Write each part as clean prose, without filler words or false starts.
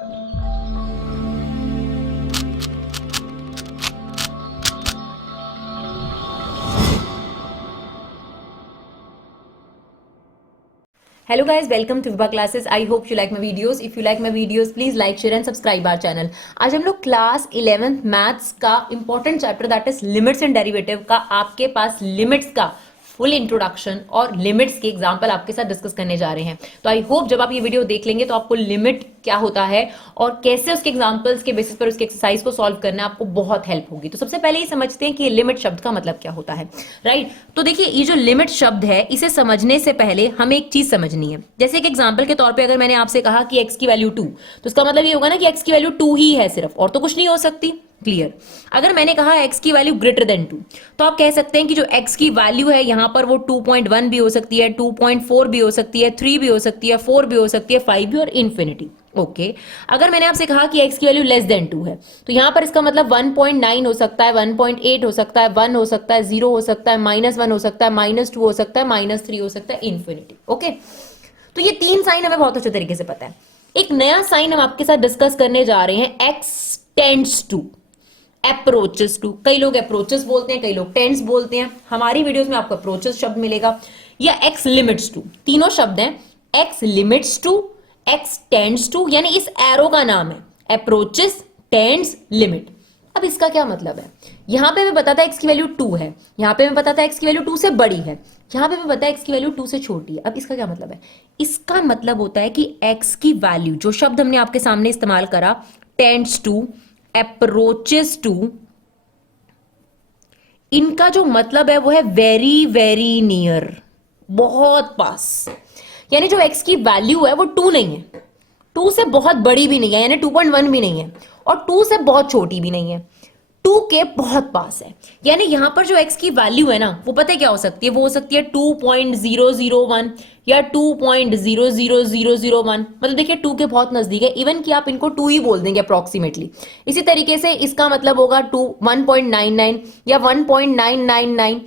Hello guys, welcome to Vibha Classes. I hope you like my videos. If you like my videos, please like, share and subscribe our channel. आज हम लोग class 11th maths का important chapter that is limits and derivative का आपके पास limits का full introduction और limits के example आपके साथ डिस्कस करने जा रहे हैं. तो आई होप जब आप ये वीडियो देख लेंगे तो आपको लिमिट क्या होता है और कैसे उसके एग्जांपल्स के बेसिस पर उसके एक्सरसाइज को सॉल्व करना आपको बहुत हेल्प होगी. तो सबसे पहले ये समझते हैं कि ये लिमिट शब्द का मतलब क्या होता है, राइट? तो देखिए, ये जो लिमिट शब्द है इसे समझने से पहले हमें एक चीज समझनी है. जैसे एक एग्जांपल के तौर पे अगर मैंने आपसे कहा कि x की वैल्यू 2, तो इसका मतलब ये होगा ना कि x की वैल्यू 2 ही है सिर्फ, और तो कुछ नहीं हो सकती. क्लियर? अगर मैंने कहा x की वैल्यू ग्रेटर देन 2, तो आप कह सकते हैं कि जो x की वैल्यू है यहां पर वो 2.1 भी हो सकती है, 2.4 भी हो सकती है, 3 भी हो सकती है, 4 भी हो सकती है, 5 भी और इन्फिनिटी. ओके. अगर मैंने आपसे कहा कि x की वैल्यू लेस देन 2 है, तो यहां पर इसका मतलब 1.9 हो सकता है, 1.8 हो सकता है, 1 हो सकता है, 0 हो सकता है, -1 हो सकता है, -2 हो सकता है, -3 हो सकता है, इन्फिनिटी. ओके. तो ये तीन साइन हमें बहुत अच्छे तरीके से पता है. एक नया साइन हम आपके साथ डिस्कस करने जा रहे हैं, x tends to, approaches to. कई लोग अप्रोचेस बोलते हैं, कई लोग टेंड्स बोलते हैं. हमारी वीडियोस में आपको अप्रोचेस शब्द मिलेगा या x लिमिट्स टू. तीनों शब्द हैं, x limits to, x tends to, यानी इस एरो का नाम है अप्रोचेस, टेंड्स, लिमिट. अब इसका क्या मतलब है? यहां पे हमें बताता है x की वैल्यू 2 है, यहां पे हमें बताता है x की वैल्यू 2 से बड़ी है, यहां पे हमें पता है x की वैल्यू 2 से छोटी है. अब इसका क्या मतलब है? इसका मतलब होता है कि x की वैल्यू, जो शब्द हमने आपके सामने इस्तेमाल करा, टेंड्स टू, अप्रोचेस टू, इनका जो मतलब है वो है वेरी वेरी नियर, बहुत पास. यानी जो x की वैल्यू है वो 2 नहीं है, 2 से बहुत बड़ी भी नहीं है, यानी 2.1 भी नहीं है, और 2 से बहुत छोटी भी नहीं है, 2 के बहुत पास है. यानी यहां पर जो x की वैल्यू है ना, वो पता है क्या हो सकती है? वो हो सकती है 2.001 या 2.00001. मतलब देखिए 2 के बहुत नजदीक है, इवन कि आप इनको 2 ही बोल देंगे अप्रोक्सीमेटली. इसी तरीके से इसका मतलब होगा 1.99 या 1.999.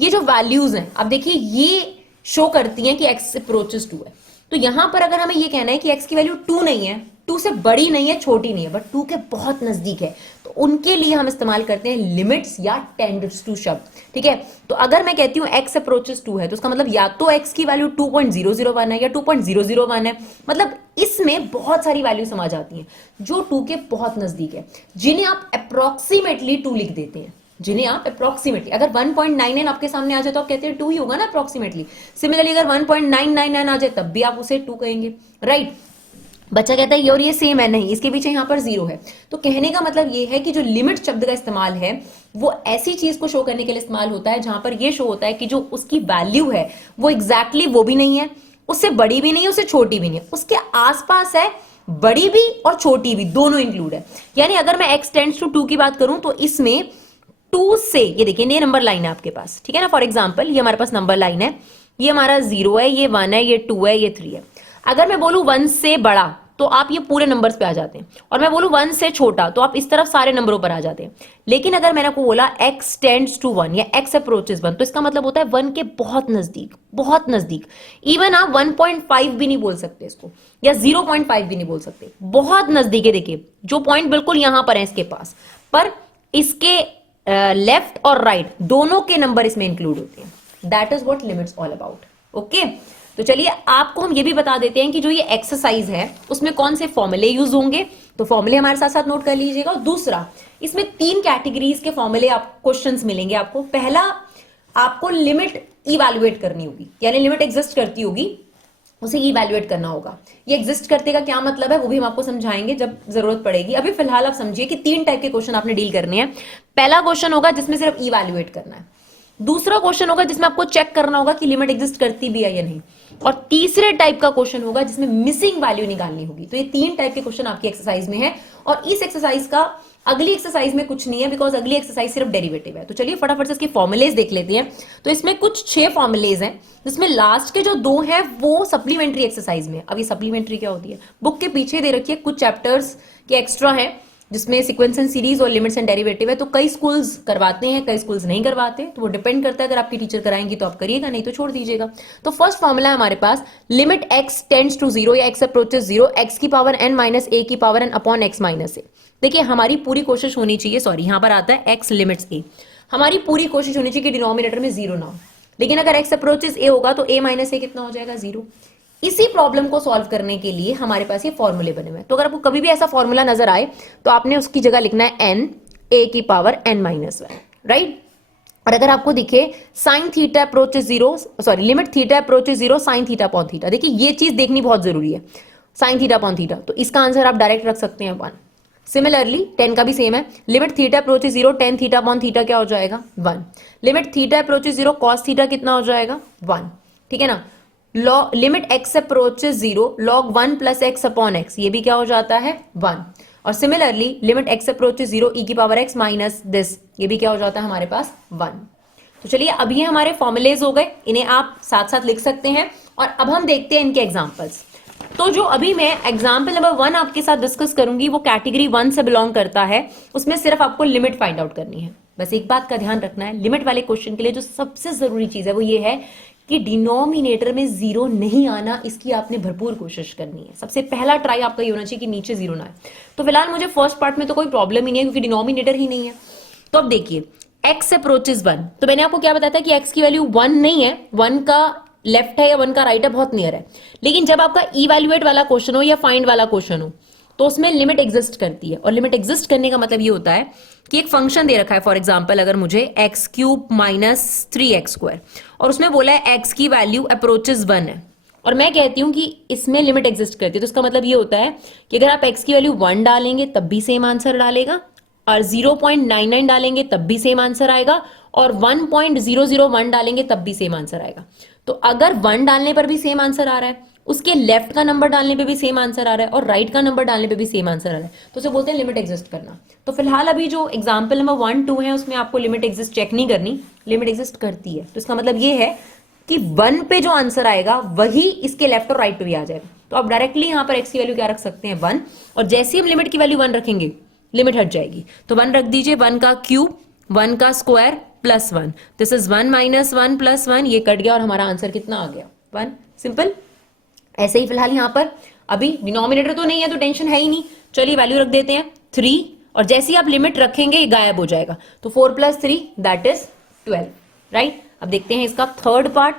ये जो वैल्यूज हैं, अब देखिए ये शो करती हैं कि x अप्रोचेस 2 है. तो यहां पर अगर हमें ये कहना है कि x की वैल्यू 2 नहीं है, 2 से बड़ी नहीं है, छोटी नहीं है, बट 2 के बहुत नजदीक है, तो उनके लिए हम इस्तेमाल करते हैं लिमिट्स या टेंड्स टू शब्द. ठीक है? तो अगर मैं कहती हूं x अप्रोचेस 2 है, तो उसका मतलब या तो x की वैल्यू 2.001 है या 2.001 है. मतलब इसमें बहुत सारी वैल्यू समा जाती हैं जो 2 के बहुत नजदीक है, जिन्हें आप अप्रोक्सीमेटली 2 लिख देते हैं, जिन्हें आप अप्रोक्सीमेटली. अगर 1.99 आपके सामने आ जाए तो आप कहते हैं 2 ही होगा ना अप्रोक्सीमेटली. सिमिलरली अगर 1.999 आ जाए तब भी आप उसे 2 कहेंगे, राइट? बच्चा कहता है ये और ये सेम है, नहीं, इसके पीछे यहां पर 0 है. तो कहने का मतलब ये है कि जो लिमिट शब्द का इस्तेमाल है वो ऐसी चीज को शो करने के लिए इस्तेमाल होता है जहां पर ये शो होता है कि जो उसकी वैल्यू है वो एग्जैक्टली वो भी नहीं है, उससे बड़ी भी नहीं है, उससे छोटी भी नहीं है, उसके आसपास है, बड़ी भी और छोटी भी, दोनों इंक्लूड है. यानी अगर मैं x टेंड्स टू 2 की बात करूं तो इसमें 2 से, ये देखिए ये नंबर लाइन है आपके पास, ठीक है ना? फॉर एग्जाम्पल ये हमारे पास नंबर लाइन है, ये हमारा 0 है, ये 1 है, ये 2 है, ये 3 है. अगर मैं बोलूं 1 से बड़ा तो आप ये पूरे नंबर्स पे आ जाते हैं, और मैं बोलूं 1 से छोटा तो आप इस तरफ सारे नंबरों पर आ जाते हैं. लेकिन अगर मैंने आपको बोला x टेंड्स टू 1 या x अप्रोचेस 1, तो इसका मतलब होता है 1 के बहुत नजदीक, बहुत नजदीक. इवन आप 1.5 भी नहीं बोल सकते इसको, या 0.5 भी नहीं बोल सकते, बहुत नजदीक है. देखिए जो पॉइंट बिल्कुल यहां पर है इसके पास, पर इसके लेफ्ट और राइट दोनों के नंबर इसमें इंक्लूड होते हैं. That is what limits all about. Okay. तो चलिए आपको हम ये भी बता देते हैं कि जो ये एक्सरसाइज है उसमें कौन से फॉर्मूले यूज होंगे. तो फॉर्मूले हमारे साथ साथ नोट कर लीजिएगा. और दूसरा, इसमें 3 कैटेगरीज के फॉर्मूले आप क्वेश्चंस मिलेंगे आपको. पहला, आपको लिमिट इवैल्यूएट करनी होगी, यानी लिमिट एग्जिस्ट करती होगी, उसे इवैल्यूएट करना होगा. ये एग्जिस्ट करते का क्या मतलब है वो भी हम आपको समझाएंगे जब जरूरत पड़ेगी. अभी फिलहाल आप समझिए कि 3 टाइप के क्वेश्चन आपने डील करने हैं. पहला क्वेश्चन होगा जिसमें सिर्फ इवैल्यूएट करना है. दूसरा क्वेश्चन होगा जिसमें आपको चेक करना होगा कि लिमिट एग्जिस्ट करती भी है या नहीं. और तीसरे टाइप का क्वेश्चन होगा जिसमें मिसिंग वैल्यू निकालनी होगी. तो ये 3 टाइप के क्वेश्चन आपकी एक्सरसाइज में है, और इस एक्सरसाइज का अगली एक्सरसाइज में कुछ नहीं है, बिकॉज अगली एक्सरसाइज सिर्फ डेरिवेटिव है. तो चलिए फटाफट से इसके फॉर्मुलेज देख लेते हैं. तो इसमें कुछ 6 फॉर्मुलेज हैं, जिसमें लास्ट के जो 2 हैं वो सप्लीमेंट्री एक्सरसाइज में. अब ये सप्लीमेंट्री क्या होती है? बुक के पीछे दे रखी है, कुछ चैप्टर्स के एक्स्ट्रा है, जिसमें सीक्वेंस एंड सीरीज और लिमिट्स एंड डेरिवेटिव है, तो कई स्कूल्स करवाते हैं, कई स्कूल्स नहीं करवाते, तो वो डिपेंड करता है, अगर आपकी टीचर कराएंगी तो आप करिएगा, नहीं तो छोड़ दीजिएगा। तो फर्स्ट फॉर्मूला है हमारे पास, लिमिट x टेंड्स टू 0 या x अप्रोचेस 0, x की पावर n माइनस a की power n upon x minus a। देखिए हमारी पूरी कोशिश होनी चाहिए, सॉरी यहां पर आता है x लिमिट्स a, हमारी पूरी कोशिश होनी चाहिए कि डिनोमिनेटर में 0 ना हो, लेकिन अगर x अप्रोचेस a होगा तो a माइनस a कितना हो जाएगा, 0। इसी प्रॉब्लम को सॉल्व करने के लिए हमारे पास ये फॉर्मूले बने हुए हैं। तो अगर आपको कभी भी ऐसा फॉर्मूला नजर आए तो आपने उसकी जगह लिखना है n a की पावर n माइनस 1, राइट। और अगर आपको दिखे sine theta approaches 0, sorry limit theta approaches 0 sine theta upon theta, देखिए ये चीज देखनी बहुत जरूरी है, साइन थीटा अपॉन थीटा, तो इसका आंसर आप डायरेक्ट रख सकते हैं 1। सिमिलरली 10 का भी सेम है, limit theta approaches 0 tan theta upon theta क्या हो जाएगा, 1। Limit theta approaches 0 cos theta कितना हो जाएगा, 1, ठीक है ना। Limit x approaches 0 log 1 plus x upon x, ये भी क्या हो जाता है, 1। और similarly limit x approaches 0 e की पावर x माइनस दिस, ये भी क्या हो जाता है हमारे पास, 1। तो चलिए अब ये हमारे फॉर्मुलेज हो गए, इन्हें आप साथ साथ लिख सकते हैं। और अब हम देखते हैं इनके एग्जांपल्स। तो जो अभी मैं एग्जाम्पल नंबर 1 आपके साथ डिस्कस करूंगी वो कैटेगरी 1 से बिलोंग करता है, उसमें सिर्फ आपको लिमिट फाइंड आउट करनी है। बस एक बात का ध्यान रखना है, लिमिट वाले क्वेश्चन के लिए जो सबसे जरूरी चीज है वो ये है कि डिनोमिनेटर में 0 नहीं आना, इसकी आपने भरपूर कोशिश करनी है। सबसे पहला ट्राई आपका ये होना चाहिए कि नीचे 0 ना आए। तो फिलहाल मुझे फर्स्ट पार्ट में तो कोई प्रॉब्लम ही नहीं है क्योंकि डिनोमिनेटर ही नहीं है। तो अब देखिए x अप्रोचेस 1, तो मैंने आपको क्या बताया था कि x की वैल्यू 1 नहीं है, 1 का लेफ्ट है या 1 का राइट है, बहुत नियर है। लेकिन जब आपका इवैल्यूएट वाला क्वेश्चन हो या फाइंड वाला क्वेश्चन हो तो उसमें लिमिट एग्जिस्ट करती है, और लिमिट एग्जिस्ट करने का मतलब ये होता है कि एक फंक्शन दे रखा है, फॉर एग्जांपल अगर मुझे x cube minus 3x square, और उसमें बोला है x की वैल्यू अप्रोचेस 1 है, और मैं कहती हूं कि इसमें लिमिट एग्जिस्ट करती है, तो इसका मतलब ये होता है कि अगर आप x की वैल्यू 1 डालेंगे तब भी सेम आंसर डालेगा, और 0.99 डालेंगे तब भी सेम आंसर आएगा, और 1.001 डालेंगे तब भी सेम आंसर आएगा। तो अगर 1 डालने पर भी सेम आंसर आ रहा है, उसके लेफ्ट का नंबर डालने पे भी सेम आंसर आ रहा है, और राइट का नंबर डालने पे भी सेम आंसर आ रहा है, तो उसे बोलते हैं लिमिट एग्जिस्ट करना। तो फिलहाल अभी जो एग्जांपल नंबर 1, 2 है उसमें आपको लिमिट एग्जिस्ट चेक नहीं करनी, लिमिट एग्जिस्ट करती है। तो इसका मतलब ये है कि 1 पे जो आंसर आएगा वही इसके लेफ्ट और राइट पे भी आ जाएगा। तो आप डायरेक्टली यहां पर x की वैल्यू क्या रख सकते हैं, 1, और जैसे ही हम लिमिट की वैल्यू 1 रखेंगे लिमिट हट जाएगी। तो 1 रख दीजिए, 1 का क्यूब 1 का square plus 1, this is 1 minus 1 plus 1, ये कट गया और हमारा आंसर कितना आ गया, 1। सिंपल। ऐसे ही फिलहाल यहां पर अभी डिनोमिनेटर तो नहीं है तो टेंशन है ही नहीं, चलिए वैल्यू रख देते हैं 3, और जैसे ही आप लिमिट रखेंगे ये गायब हो जाएगा, तो 4 प्लस 3 दैट इज 12, राइट। अब देखते हैं इसका थर्ड पार्ट,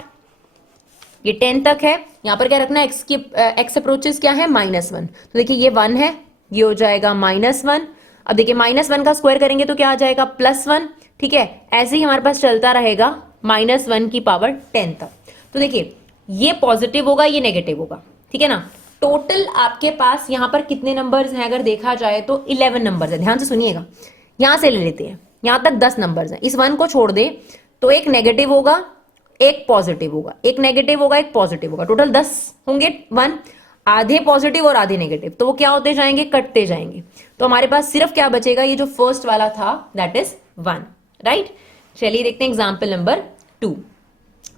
ये 10 तक है, यहां पर क्या रखना है, एक्स अप्रोचेस क्या है, -1, तो देखिए ये 1 है, ये हो जाएगा -1। अब देखिए -1 का स्क्वायर करेंगे तो क्या आ जाएगा, +1, ठीक है। ऐसे ही हमारे पास चलता रहेगा -1 की पावर 10 तक। तो देखिए ये पॉजिटिव होगा, ये नेगेटिव होगा, ठीक है ना। टोटल आपके पास यहां पर कितने नंबर्स हैं, अगर देखा जाए तो 11 नंबर्स है। ध्यान से सुनिएगा, यहां से ले लेते हैं, यहां तक 10 नंबर्स हैं, इस 1 को छोड़ दे तो एक नेगेटिव होगा, एक पॉजिटिव होगा, एक नेगेटिव होगा, एक पॉजिटिव होगा, टोटल 10 होंगे 1, आधे पॉजिटिव और आधे नेगेटिव, तो वो क्या होते जाएंगे, कटते जाएंगे। तो हमारे पास सिर्फ क्या बचेगा, ये जो फर्स्ट वाला था दैट इज 1, राइट। चलिए देखते हैं एग्जाम्पल नंबर 2।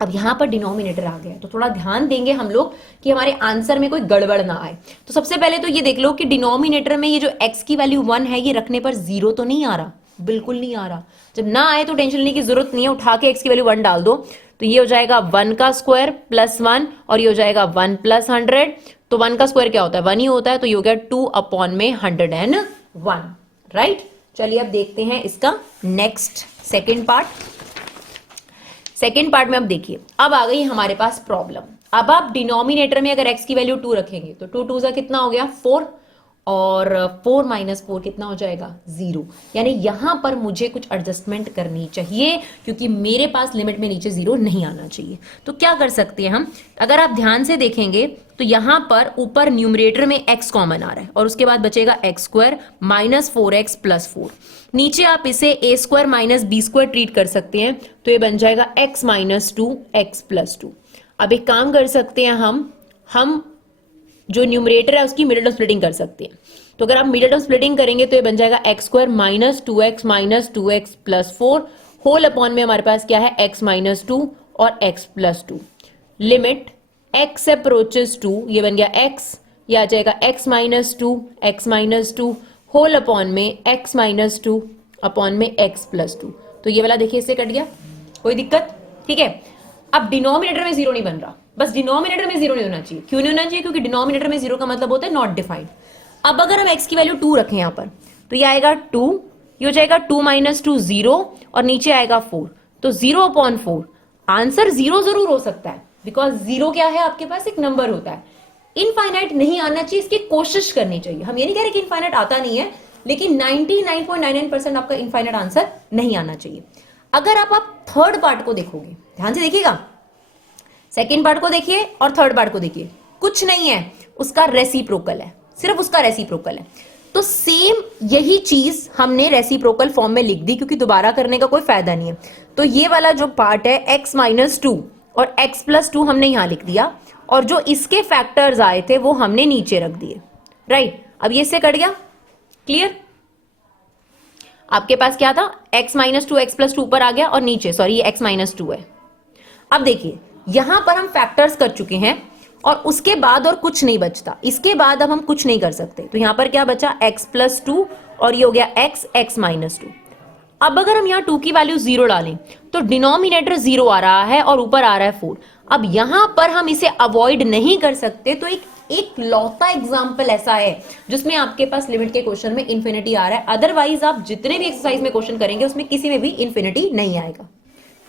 अब यहां पर डिनोमिनेटर आ गया, तो थोड़ा ध्यान देंगे हम लोग कि हमारे आंसर में कोई गड़बड़ ना आए। तो सबसे पहले तो ये देख लो कि डिनोमिनेटर में ये जो x की वैल्यू 1 है, ये रखने पर 0 तो नहीं आ रहा, बिल्कुल नहीं आ रहा। जब ना आए तो टेंशन लेने की जरूरत नहीं है, उठा के x की वैल्यू 1 डाल दो, तो ये हो जाएगा 1 का स्क्वायर प्लस 1, और ये हो जाएगा 1 प्लस 100, तो 1 का स्क्वायर क्या होता है, 1 ही होता है, तो ये हो गया 2 अपॉन में 101, राइट। चलिए अब देखते हैं इसका next second part. Second part में अब देखिए, अब आ गई हमारे पास प्रॉब्लम। अब आप डिनोमिनेटर में अगर x की वैल्यू 2 रखेंगे तो 2 2 सा कितना हो गया, 4, और 4 माइनस 4 कितना हो जाएगा, 0। यानी यहां पर मुझे कुछ एडजस्टमेंट करनी चाहिए क्योंकि मेरे पास लिमिट में नीचे 0 नहीं आना चाहिए। तो क्या कर सकते हैं हम, अगर आप ध्यान से देखेंगे तो यहां पर ऊपर न्यूमरेटर में x कॉमन आ रहा है, और उसके बाद बचेगा X square minus 4x plus 4। नीचे आप इसे a square minus B square treat कर सकते हैं, तो ये बन जाएगा x माइनस 2 x प्लस 2। अब एक काम कर सकते हैं हम जो न्यूमरेटर है उसकी मिडिल टर्म स्प्लिटिंग कर सकते हैं। तो अगर आप मिडिल टर्म स्प्लिटिंग करेंगे तो ये बन जाएगा X square minus 2x plus 4 whole upon में हमारे पास क्या है, x माइनस 2 और x plus 2। Limit x approaches 2, ये बन गया x, ये आ जाएगा x minus 2 x minus 2 whole upon में x माइनस 2 अपॉन में x प्लस 2। तो ये वाला देखिए इससे कट गया, कोई दिक्कत? ठीक है। अब डिनोमिनेटर में जीरो नहीं बन रहा, बस डिनोमिनेटर में जीरो नहीं होना चाहिए। क्यों नहीं होना चाहिए? क्योंकि डिनोमिनेटर में जीरो का मतलब होता है नॉट डिफाइंड। अब अगर हम x की वैल्यू 2 रखें यहां पर, तो ये आएगा 2, ये हो जाएगा 2 माइनस 2 0, और नीचे आएगा 4, तो 0 अपॉन 4। आंसर 0 जरूर हो सकता है, बिकॉज 0 क्या है आपके पास? एक नंबर होता है। इनफाइनाइट नहीं आना चाहिए, इसकी कोशिश करनी चाहिए। हम ये नहीं कह रहे कि इनफाइनाइट आता नहीं है, लेकिन 99.99% आपका इनफाइनाइट आंसर नहीं आना चाहिए। अगर आप थर्ड पार्ट को देखोगे, ध्यान से देखिएगा, सेकेंड पार्ट को देखिए और थर्ड पार्ट को देखिए, कुछ नहीं है, उसका रेसिप्रोकल है, सिर्फ उसका रेसिप्रोकल है। तो सेम यही चीज हमने रेसिप्रोकल फॉर्म में लिख दी, क्योंकि दोबारा करने का कोई फायदा नहीं है। तो ये वाला जो पार्ट है x माइनस 2 और x प्लस 2 हमने यहां लिख दिया, और जो इसके फैक्टर्स आए थे वो हमने नीचे रख दिए। राइट, अब ये इससे कट गया, क्लियर? आपके पास क्या था? x माइनस 2 x प्लस 2 ऊपर आ गया, और नीचे, सॉरी ये x माइनस 2 है। अब देखिए यहां पर हम फैक्टर्स कर चुके हैं, और उसके बाद और कुछ नहीं बचता, इसके बाद अब हम कुछ नहीं कर सकते। तो यहां पर क्या बचा? x प्लस 2, और ये हो गया x माइनस 2। अब अगर हम यहां 2 की वैल्यू 0 डालें, तो डिनोमिनेटर 0 आ रहा है और ऊपर आ रहा है 4। अब यहां पर हम इसे अवॉइड नहीं कर सकते, तो एक लौता एग्जाम्पल ऐसा है जिसमें आपके पास लिमिट के क्वेश्चन में इंफिनिटी आ रहा है। अदरवाइज आप जितने भी एक्सरसाइज में क्वेश्चन करेंगे उसमें किसी में भी इंफिनिटी नहीं आएगा।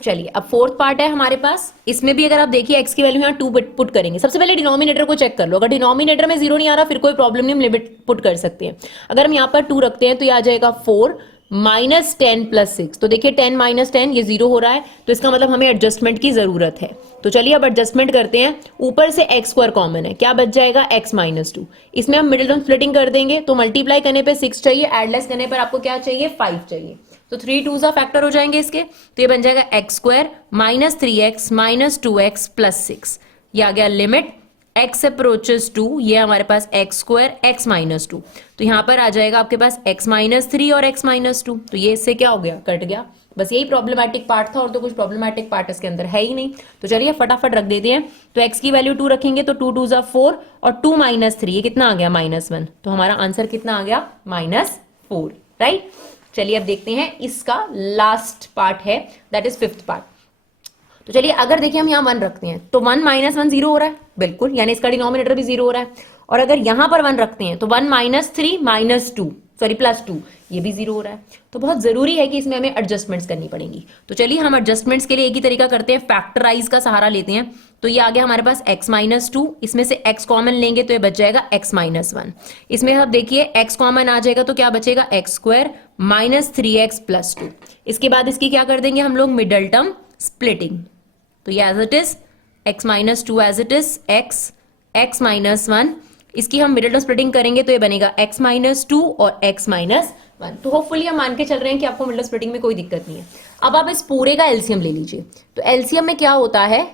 चलिए अब फोर्थ पार्ट है हमारे पास, इसमें भी अगर आप देखिए x की वैल्यू यहाँ 2 पुट करेंगे। सबसे पहले डिनोमिनेटर को चेक कर लो, अगर डिनोमिनेटर में 0 नहीं आ रहा फिर कोई प्रॉब्लम नहीं, हम लिमिट पुट कर सकते हैं। अगर हम यहाँ पर 2 रखते हैं तो ये आ जाएगा 4 माइनस 10 प्लस 6। तो देखिए 10 माइनस 10 ये 0 हो रहा है, तो इसका मतलब हमें एडजस्टमेंट की जरूरत है। तो चलिए अब एडजस्टमेंट करते हैं। ऊपर से x स्क्वायर कॉमन है, क्या बच जाएगा? x minus 2। इसमें हम मिडिल टर्म स्प्लिटिंग कर देंगे, तो मल्टीप्लाई करने पे 6 चाहिए, एडलेस करने पर आपको क्या चाहिए? 5 चाहिए। तो 3 2 फैक्टर हो जाएंगे इसके, तो ये बन जाएगा X square minus 3x minus 2x plus 6। ये आ गया लिमिट x अप्रोचेस 2, ये हमारे पास एक्स स्क्वायर x माइनस 2। तो यहां पर आ जाएगा आपके पास x माइनस 3 और x माइनस 2। तो ये इससे क्या हो गया? कट गया। बस यही प्रॉब्लमैटिक पार्ट था, और तो कुछ प्रॉब्लमैटिक पार्ट इसके अंदर है ही नहीं। तो चलिए फटाफट रख देते हैं। तो x की वैल्यू 2 रखेंगे, तो 2 2 4, और 2 माइनस 3 ये कितना आ गया? -1। तो हमारा आंसर कितना आ गया? -4। राइट। चलिए अब देखते हैं इसका लास्ट पार्ट है, दैट इज फिफ्थ पार्ट। तो चलिए अगर देखिए हम यहाँ 1 रखते हैं, तो 1 माइनस 1 0 हो रहा है, बिल्कुल, यानी इसका डिनोमिनेटर भी 0 हो रहा है। और अगर यहां पर 1 रखते हैं तो 1 माइनस 3 माइनस 2, सॉरी प्लस 2, ये भी 0 हो रहा है। तो बहुत जरूरी है कि इसमें हमें एडजस्टमेंट्स करनी पड़ेंगी। तो चलिए हम एडजस्टमेंट्स के लिए एक ही तरीका करते हैं, फैक्टराइज का सहारा लेते हैं। तो ये आ गया हमारे पास x माइनस 2, इसमें से x कॉमन लेंगे तो ये बच जाएगा x माइनस 1। इसमें अब देखिए x कॉमन आ जाएगा तो क्या बचेगा? X square minus 3x plus 2। इसके बाद इसकी क्या कर देंगे हम लोग? Middle term splitting. तो ये as it is x minus 2 as it is x minus 1। इसकी हम मिडल टर्म स्प्लिटिंग करेंगे तो ये बनेगा x माइनस 2 और x माइनस 1। तो होपफुली हम मान के चल रहे हैं कि आपको मिडल टर्म स्प्लिटिंग में कोई दिक्कत नहीं है। अब आप इस पूरे का एलसीएम ले लीजिए। तो एलसीएम में क्या होता है,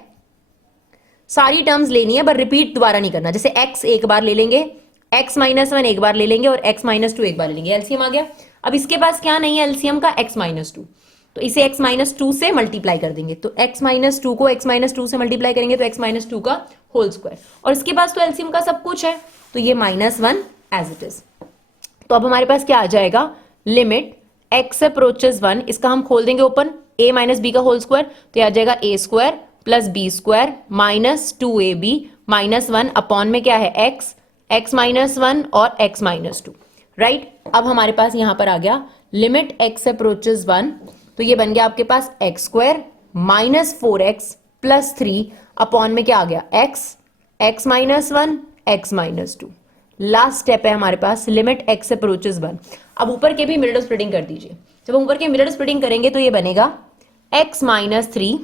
सारी टर्म्स लेनी है, पर रिपीट दोबारा नहीं करना। जैसे x एक बार ले लेंगे, x माइनस 1 एक बार ले लेंगे, और x माइनस 2 एक बार ले लेंगे, एलसीएम आ गया। अब इसके पास क्या नहीं है एलसीएम का? x minus 2। तो इसे x माइनस 2 से मल्टीप्लाई कर देंगे, तो x माइनस 2 को x माइनस 2 से मल्टीप्लाई करेंगे तो x माइनस 2 का होल स्क्वायर, और इसके पास तो एलसीएम का सब कुछ है, तो ये -1 एज इट इज। तो अब हमारे पास क्या आ जाएगा? लिमिट x अप्रोचेस 1, इसका हम खोल देंगे ओपन, a माइनस बी का होल स्क्वायर, तो ये आ जाएगा a square plus B square minus 2ab minus 1 upon में क्या है? x माइनस 1 और x माइनस 2। राइट। अब हमारे पास यहां पर आ गया लिमिट x अप्रोचेस 1, तो ये बन गया आपके पास x square minus 4x plus 3 upon में क्या आ गया? x minus 1 x minus 2। Last step है हमारे पास लिमिट x अप्रोचेस 1। अब ऊपर के भी मिडल टर्म स्प्लिटिंग कर दीजिए। जब ऊपर के मिडल टर्म स्प्लिटिंग करेंगे तो ये बनेगा x माइनस 3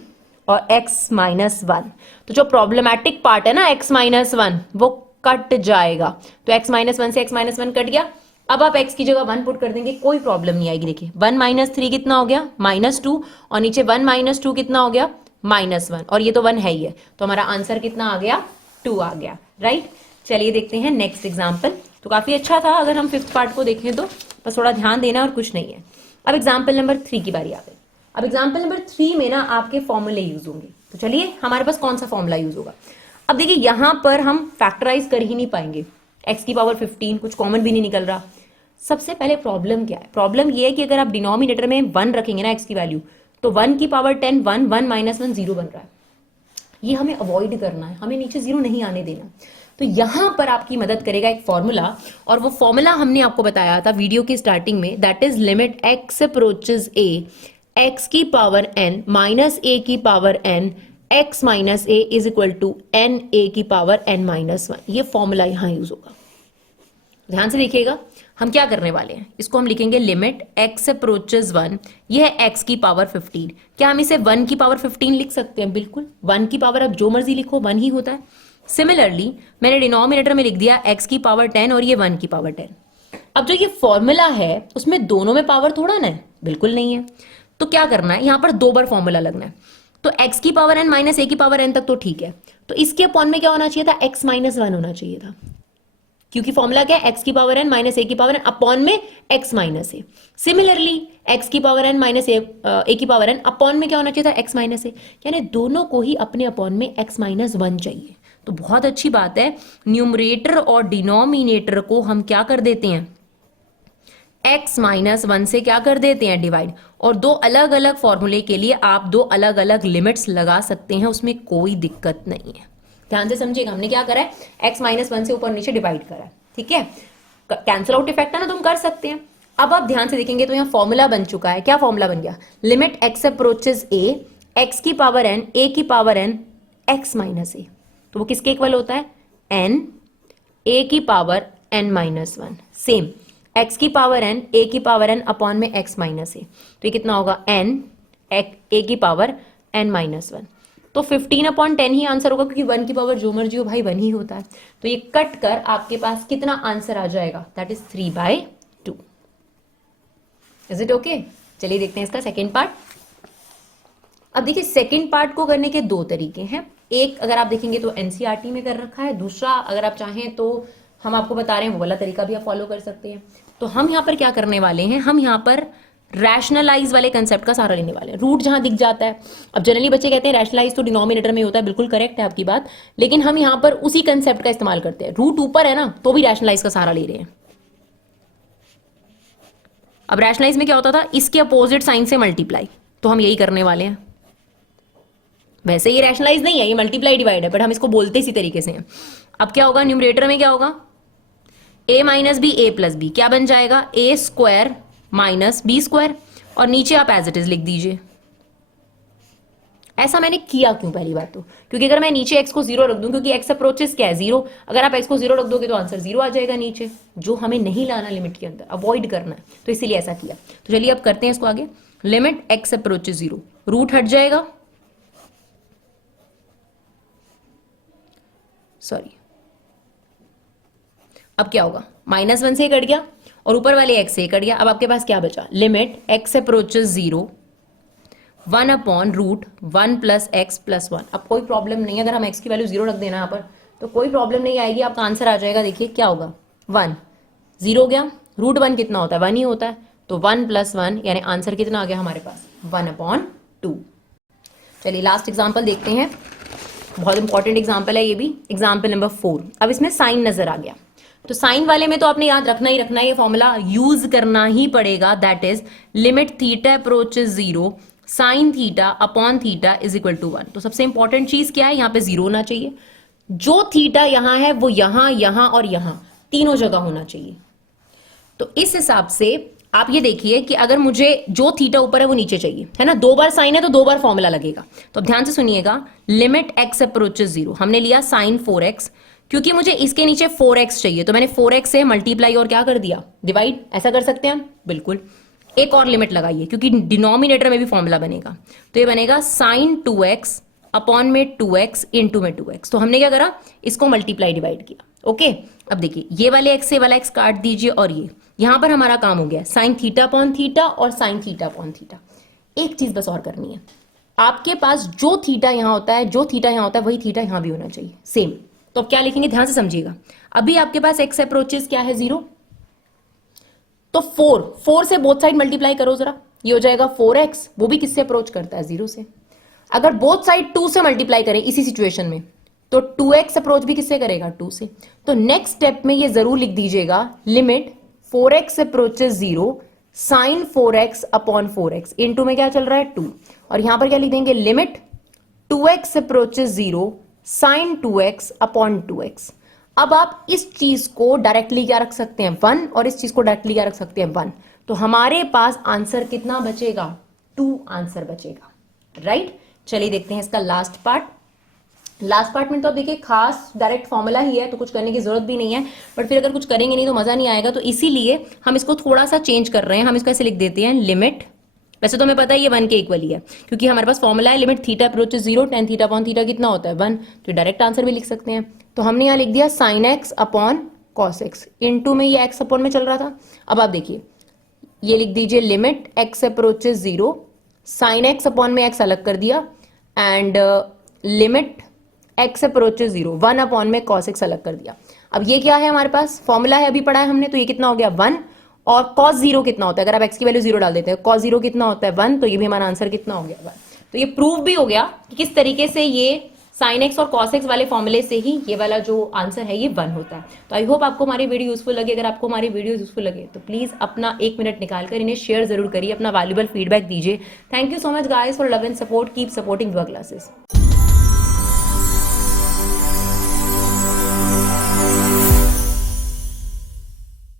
और x माइनस 1। तो जो प्रॉब्लमैटिक पार्ट है ना x माइनस 1, वो कट जाएगा। तो x माइनस 1 से x माइनस 1 कट गया। अब आप x की जगह 1 पुट कर देंगे, कोई प्रॉब्लम नहीं आएगी। देखिए 1 माइनस 3 कितना हो गया? -2, और नीचे 1 माइनस 2 कितना हो गया? -1, और ये तो 1 है ही है, तो हमारा आंसर कितना आ गया? 2 आ गया। राइट। चलिए देखते हैं नेक्स्ट एग्जाम्पल। तो काफी अच्छा था अगर हम फिफ्थ पार्ट को देखें तो, बस थोड़ा ध्यान देना और कुछ नहीं है। अब एग्जाम्पल नंबर 3 की बारी आ गई। अब एग्जाम्पल नंबर 3 में ना आपके फॉर्मूले यूज होंगे। तो चलिए हमारे पास कौन सा फॉर्मूला यूज होगा? अब देखिए यहां पर हम फैक्टराइज कर ही नहीं पाएंगे, x की पावर 15, कुछ कॉमन भी नहीं निकल रहा। सबसे पहले प्रॉब्लम क्या है? प्रॉब्लम ये है कि अगर आप डिनोमिनेटर में 1 रखेंगे ना x की वैल्यू, तो 1 की पावर 10 1 1 माइनस 1 0 बन रहा है। ये हमें अवॉइड करना है, हमें नीचे 0 नहीं आने देना। तो यहां पर आपकी मदद करेगा एक फॉर्मूला, और वो फॉर्मूला हमने आपको बताया था वीडियो की स्टार्टिंग में, that is limit x approaches a x की पावर n माइनस a की power n x minus a is equal to n a की पावर n माइनस 1। ये फॉर्मूला यहां यूज होगा। ध्यान से देखिएगा, हम क्या करने वाले हैं, इसको हम लिखेंगे लिमिट x अप्रोचेस 1, ये है x की पावर 15। क्या हम इसे 1 की पावर 15 लिख सकते हैं? बिल्कुल, 1 की पावर अब जो मर्जी लिखो 1 ही होता है। सिमिलरली मैंने डिनोमिनेटर में लिख दिया x की पावर 10 और ये 1 की पावर 10। अब जो ये फॉर्मूला है उसमें दोनों में पावर थोड़ा ना है, बिल्कुल नहीं है। तो क्या करना है, यहां पर 2 बार फॉर्मूला लगना है। तो x की पावर n माइनस a की पावर n तक तो ठीक है, तो इसके अपॉन में क्या होना चाहिए था, x माइनस 1 होना चाहिए था, क्योंकि फॉर्मूला क्या है, x की पावर n माइनस a की पावर n अपॉन में x minus a। Similarly x की पावर n माइनस a की पावर n अपॉन में क्या होना चाहिए था, x माइनस a, यानी दोनों को ही अपने अपॉन में x माइनस 1 चाहिए। तो बहुत अच्छी बात है, न्यूमरेटर और डिनोमिनेटर को हम क्या कर देते हैं, x माइनस 1 से क्या कर देते हैं, डिवाइड। और 2 अलग अलग फॉर्मूले के लिए आप 2 अलग अलग लिमिट्स लगा सकते हैं, उसमें कोई दिक्कत नहीं है। ध्यान से समझिएगा, हमने क्या करा है, x माइनस 1 से ऊपर नीचे डिवाइड करा है, ठीक है। कैंसिल आउट इफेक्ट है ना, तुम कर सकते हैं। अब आप ध्यान से देखेंगे तो यहाँ फॉर्मूला बन चुका है। क्या फॉर्मूला बन गया, limit x approaches a x की पावर n a की power n x minus a। तो वो किसके इक्वल होता है, n a की power n minus 1। Same x की पावर n a की पावर n अपॉन में x माइनस a, तो ये कितना होगा, n a की पावर n माइनस 1। तो 15/10 ही आंसर होगा, क्योंकि 1 की पावर जो मर्जी हो भाई 1 ही होता है। तो ये कट कर आपके पास कितना आंसर आ जाएगा, that is 3/2। Is it okay? चलिए देखते हैं इसका सेकेंड पार्ट। अब देखिए सेकेंड पार्ट को करने के 2 तरीके हैं। एक अगर आप देखेंगे तो एनसीईआरटी में कर रखा है, दूसरा अगर आप चाहें तो हम आपको बता रहे हैं वो वाला तरीका भी आप फॉलो कर सकते हैं। तो हम यहाँ पर क्या करने वाले हैं, हम यहाँ पर रैशनलाइज वाले कंसेप्ट का सहारा लेने वाले हैं। रूट जहां दिख जाता है, अब जनरली बच्चे कहते हैं रैशनलाइज तो डिनोमिनेटर में होता है, बिल्कुल करेक्ट है आपकी बात, लेकिन हम यहां पर उसी कंसेप्ट का इस्तेमाल करते हैं। रूट ऊपर है ना, तो भी रैशनलाइज का सहारा ले रहे हैं। अब रैशनलाइज में क्या होता था, इसके अपोजिट साइन से मल्टीप्लाई, तो हम यही करने वाले हैं। वैसे ये रैशनलाइज नहीं है, ये मल्टीप्लाई डिवाइड है, बट हम इसको बोलते इसी तरीके से हैं। अब क्या होगा, न्यूमरेटर में क्या होगा, a minus B A plus B, क्या बन जाएगा, a square minus B square, और नीचे आप एज इट इज लिख दीजिए। ऐसा मैंने किया क्यों, पहली बात तो क्योंकि अगर मैं नीचे x को 0 रख दूं, क्योंकि x अप्रोचेस क्या है 0, अगर आप x को 0 रख दोगे तो आंसर 0 आ जाएगा नीचे, जो हमें नहीं लाना लिमिट के अंदर, अवॉइड करना है, तो इसीलिए ऐसा किया। तो चलिए अब करते हैं इसको आगे। लिमिट x अप्रोचेस 0, रूट हट जाएगा, सॉरी, अब क्या होगा, -1 से कट गया और ऊपर वाले x से कट गया। अब आपके पास क्या बचा, limit x approaches 0 1/√1 plus x plus 1। अब कोई प्रॉब्लम नहीं है, अगर हम x की वैल्यू 0 रख देना यहाँ पर तो कोई प्रॉब्लम नहीं आएगी, आपका आंसर आ जाएगा। देखिए क्या होगा, 1 0 हो गया, √1 कितना होता है, 1 ही होता है, तो 1 + 1 यानी आंसर कितना आ गया हमारे पास, 1/2। चलिए लास्ट एग्जाम्पल देखते हैं, बहुत इंपॉर्टेंट एग्जाम्पल है ये भी, एग्जाम्पल नंबर 4। अब इसमें साइन नजर आ गया, तो साइन वाले में तो आपने याद रखना ही रखना है, ये फॉर्मूला यूज करना ही पड़ेगा, that is limit theta approaches 0 sine theta upon theta is equal to 1। तो सबसे इंपॉर्टेंट चीज क्या है, यहाँ पे 0 होना चाहिए, जो थीटा यहां है वो यहां, यहां और यहां तीनों जगह होना चाहिए। तो इस हिसाब से आप ये देखिए कि अगर मुझे जो थीटा ऊपर है वो नीचे चाहिए, है ना, 2 बार साइन है तो 2 बार फॉर्मूला लगेगा। तो अब ध्यान से सुनिएगा, लिमिट x अप्रोचेस 0, हमने लिया साइन 4x, क्योंकि मुझे इसके नीचे 4x चाहिए तो मैंने 4x से मल्टीप्लाई और क्या कर दिया, डिवाइड। ऐसा कर सकते हैं हम, बिल्कुल। एक और लिमिट लगाइए, क्योंकि डिनोमिनेटर में भी फॉर्मूला बनेगा, तो ये बनेगा साइन 2x अपॉन में 2x इंटू में 2x। तो हमने क्या करा, इसको मल्टीप्लाई डिवाइड किया, ओके। अब देखिए ये वाले x से वाला x काट दीजिए, और ये यहां पर हमारा काम हो गया साइन थीटा अपॉन थीटा और साइन थीटा अपॉन थीटा। एक चीज बस और करनी है, आपके पास जो थीटा यहां होता है, जो थीटा यहां होता है, वही थीटा यहां भी होना चाहिए, सेम। तो अब क्या लिखेंगे, ध्यान से समझिएगा। अभी आपके पास x अप्रोचेस क्या है, 0, तो 4 से बोथ साइड मल्टीप्लाई करो जरा, ये हो जाएगा 4x, वो भी किससे अप्रोच करता है, 0 से। अगर बोथ साइड 2 से मल्टीप्लाई करें इसी सिचुएशन में, तो 2x अप्रोच भी किससे करेगा, 2 से। तो नेक्स्ट स्टेप में ये जरूर लिख दीजिएगा, limit 4x approaches 0 sine 4x upon 4x into में क्या चल रहा है 2, और यहां पर क्या लिख देंगे limit 2x approaches 0 sign 2x upon 2x। अब आप इस चीज को डायरेक्टली क्या रख सकते हैं 1, और इस चीज को डायरेक्टली क्या रख सकते हैं 1, तो हमारे पास आंसर कितना बचेगा 2 आंसर बचेगा, राइट। चलिए देखते हैं इसका लास्ट पार्ट। लास्ट पार्ट में तो अब देखिए खास डायरेक्ट फॉर्मूला ही है, तो कुछ करने की जरूरत भी नहीं है, बट फिर अगर कुछ करेंगे नहीं तो मजा नहीं आएगा, तो इसीलिए हम इसको थोड़ा सा चेंज कर रहे हैं। हम इसको ऐसे लिख देते हैं लिमिट, वैसे तो हमें पता है ये 1 के इक्वल ही है क्योंकि हमारे पास फॉर्मूला है limit theta approaches 0 tan theta upon theta कितना होता है 1, तो डायरेक्ट आंसर भी लिख सकते हैं। तो हमने यहाँ लिख दिया sine x upon cos x, into में ये एक्स अपॉन में चल रहा था। अब आप देखिए ये लिख दीजिए limit x approaches 0 sine x upon में एक्स अलग कर दिया, and limit x approaches 0 1 upon में कॉस एक्स अलग कर दिया। अब ये क्या है हमारे पास फॉर्मूला है, अभी पढ़ा है हमने, तो ये कितना हो गया 1, और cos 0 कितना होता है, अगर आप x की वैल्यू 0 डाल देते हैं cos 0 कितना होता है 1, तो ये भी हमारा आंसर कितना हो गया 1। तो ये प्रूव भी हो गया कि किस तरीके से ये sin x और cos x वाले फॉर्मूले से ही ये वाला जो आंसर है ये 1 होता है। तो आई होप आपको हमारी वीडियो यूजफुल लगे। अगर आपको हमारी वीडियो यूजफुल लगे तो प्लीज अपना 1 मिनट निकाल कर इन्हें शेयर जरूर करिए, अपना वैल्यूबल फीडबैक दीजिए। Thank you so much guys for love and support, keep supporting your classes.